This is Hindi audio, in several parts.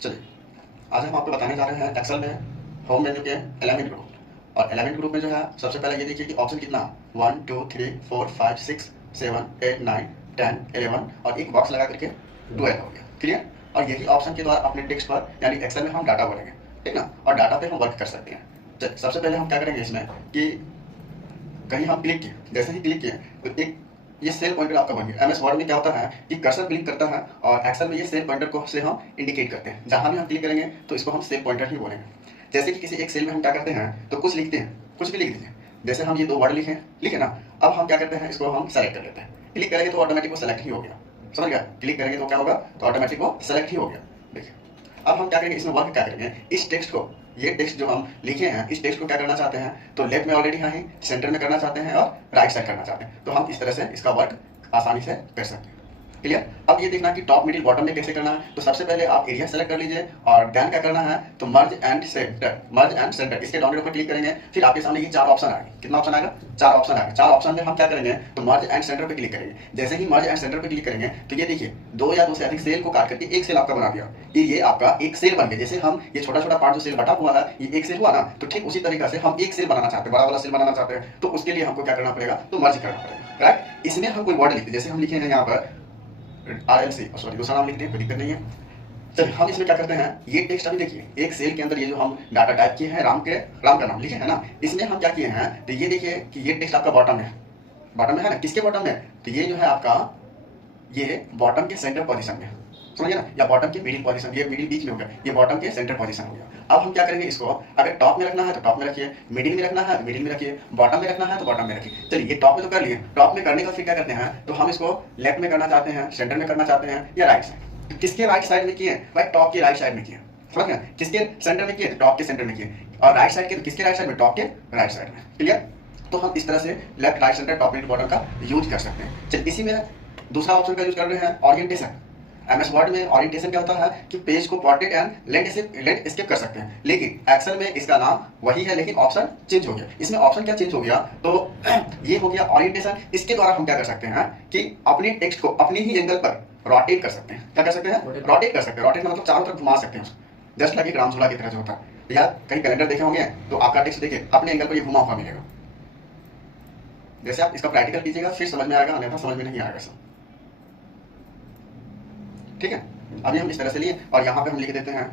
चलिए, आज हम आपको बताने जा रहे हैं एक्सेल में होम मेन्यू के एलिमेंट ग्रुप। और एलिमेंट ग्रुप में जो है सबसे पहले ये देखिए कि ऑप्शन कितना 1 2 3 4 5 6 7 8 9 10 11 और एक बॉक्स लगा करके 12 हो गया। क्लियर। और यही ऑप्शन के द्वारा अपने टेक्स्ट पर यानी एक्सेल में हम डाटा भरेंगे, ठीक ना, और डाटा पे हम वर्क कर सकते हैं। चलिए, सबसे पहले हम क्या करेंगे इसमें कि कहीं हम क्लिक किए, जैसे ही क्लिक किए तो एक ये सेल पॉइंटर आपका बन गया। एमएस वर्ड में क्या होता है कि कर्सर ब्लिंक करता है और एक्सेल में ये सेल पॉइंटर को से हम इंडिकेट करते हैं। जहां भी हम क्लिक करेंगे तो इसको हम सेल पॉइंटर ही बोलेंगे। जैसे कि किसी एक सेल में हम क्या करते हैं तो कुछ लिखते हैं, कुछ भी लिख दीजिए। जैसे हम ये 2 वर्ड लिखे ना, अब हम क्या करते हैं इसको हम सेलेक्ट कर लेते हैं। क्लिक करेंगे तो ऑटोमेटिक वो सेलेक्ट ही हो गया। समझ गया। क्लिक करेंगे तो क्या होगा तो ऑटोमेटिक वो सेलेक्ट ही हो गया। देखिए, अब हम क्या करेंगे इसमें वर्क क्या करेंगे, इस टेक्स्ट को, ये टेक्स्ट जो हम लिखे हैं इस टेक्स्ट को क्या करना चाहते हैं तो लेफ्ट में ऑलरेडी है, सेंटर में करना चाहते हैं और राइट साइड करना चाहते हैं। तो हम इस तरह से इसका वर्क आसानी से कर सकते हैं। क्लियर। अब ये देखना कि टॉप मिडिल बॉटम में कैसे करना है। तो सबसे पहले आप एरिया सेलेक्ट कर लीजिए और देन क्या करना है तो मर्ज एंड सेंटर, इसके डाउन एरो पर क्लिक करेंगे। फिर आपके सामने ये 4 ऑप्शन आएंगे। कितना ऑप्शन आएगा 4 ऑप्शन आएगा। 4 ऑप्शन में हम क्या करेंगे तो मर्ज एंड सेंटर पे क्लिक करेंगे। जैसे ही मर्ज एंड सेंटर पे क्लिक करेंगे तो ये देखिए 2 या 2 से अधिक सेल को काट करके एक सेल आपका बना दिया। ये आपका एक सेल बन गया। जैसे हम ये छोटा छोटा पार्ट जो सेल बटा हुआ है ये एक सेल हुआ ना, तो ठीक उसी तरीके से हम एक सेल बनाना चाहते हैं, बड़ा वाला सेल बनाना चाहते हैं। तो उसके लिए हमको क्या करना पड़ेगा तो मर्ज करना पड़ेगा। राइट। इसमें हम कोई वर्ड लिखते, जैसे हम लिखे हैं यहाँ पर RLC, सॉरी दूसरा नाम लिख दें, कोई दिक्कत नहीं है। चलिए, हम इसमें क्या करते हैं ये टेक्स्ट अभी देखिए एक सेल के अंदर ये जो हम डाटा टाइप किए हैं राम का नाम लिखे है ना, इसमें हम क्या किए हैं तो ये देखिए कि ये टेक्स्ट आपका बॉटम में है ना। किसके बॉटम में तो ये जो है आपका ये बॉटम के सेंटर पोजीशन में, समझिए ना, या बॉटम के मिडिल पोजीशन, ये मिडिल बीच में हो गया, ये बॉटम के सेंटर पोजीशन हो गया। अब हम क्या करेंगे इसको अगर टॉप में रखना है तो टॉप में रखिए, मिडिल में रखना है मिडिल में रखिए, बॉटम में रखना है तो बॉटम में रखिए। चलिए, ये टॉप में तो कर लिए। टॉप में करने का फिर क्या करते हैं तो हम इसको लेफ्ट में करना चाहते हैं, सेंटर में करना चाहते हैं या राइट साइड। तो किसके राइट साइड में किए भाई टॉप के राइट साइड में किए, समझ गए। किसके सेंटर में किए टॉप के सेंटर में किए, और राइट साइड के तो किसके राइट साइड में टॉप के राइट साइड में। क्लियर। तो हम इस तरह से left right centre top middle bottom का यूज कर सकते हैं। चलिए, इसी में दूसरा ऑप्शन का यूज कर रहे हैं ओरिएंटेशन। एमएस वर्ड में ओरिएंटेशन क्या होता है कि पेज को पोर्ट्रेट एंड लैंडस्केप कर सकते हैं, लेकिन एक्सेल में इसका नाम वही है लेकिन ऑप्शन चेंज हो गया। इसमें ऑप्शन क्या चेंज हो गया तो ये हो गया ओरिएंटेशन। इसके द्वारा हम क्या कर सकते हैं कि अपने टेक्स्ट को अपने ही एंगल पर रोटेट कर सकते हैं। क्या कर सकते हैं रोटेट कर सकते हैं। रोटेट मतलब चारों तरफ घुमा सकते हैं, जस्ट लाइक राम झूला की तरह जो होता है। या कहीं कैलेंडर देखे होंगे तो आपका टेक्स्ट देखिए अपने एंगल पर ये घुमा हुआ मिलेगा। जैसे आप इसका प्रैक्टिकल कीजिएगा फिर समझ में आएगा, अन्यथा समझ में नहीं आएगा सब। ठीक है। अभी हम इस तरह से लिए और यहाँ पे हम लिख देते हैं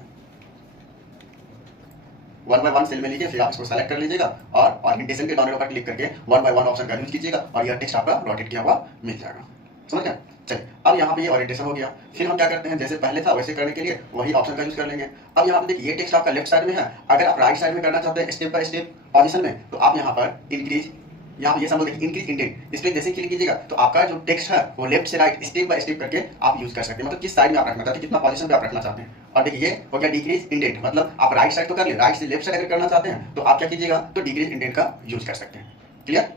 1 by 1 सेल में लिखिए। फिर आप इसको सेलेक्ट कर लीजिएगा और ओरिएंटेशन के डाउन एरो पर क्लिक करके 1 by 1 ऑप्शन का यूज कीजिएगा और यह टेक्स्ट आपका रोटेट किया हुआ मिल जाएगा। समझ गए। चलिए, अब यहाँ पे ये ओरिएंटेशन हो गया। फिर हम क्या करते हैं जैसे पहले था वैसे करने के लिए वही ऑप्शन का यूज कर लेंगे। अब यहाँ पे देखिए ये टेक्स्ट आपका लेफ्ट साइड में है। अगर आप राइट साइड में करना चाहते हैं स्टेप बाय स्टेप पोजीशन में तो आप यहाँ पर इंक्रीज, यहाँ ये समझ देखिए इंक्रीज इंडेंट, इस पर जैसे क्लिक कीजिएगा तो आपका जो टेक्स्ट है वो लेफ्ट से राइट स्टेप बाय स्टेप करके आप यूज कर सकते हैं। मतलब किस साइड में आप रखना चाहते हैं, कितना पोजीशन पे आप रखना चाहते हैं। और देखिए ये हो गया डिक्रीज इंडेंट, मतलब आप राइट साइड तो कर लिए, राइट से लेफ्ट साइड अगर करना चाहते हैं तो आप क्या कीजिएगा तो डिक्रीज इंडेंट का यूज कर सकते हैं। क्लियर।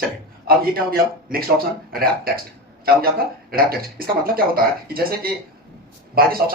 चलिए, अब ये क्या हो गया नेक्स्ट ऑप्शन रैप टेक्स्ट। क्या हो गया आपका रैप टेक्स्ट। इसका मतलब क्या होता है कि जैसे कि बाय दिस ऑप्शन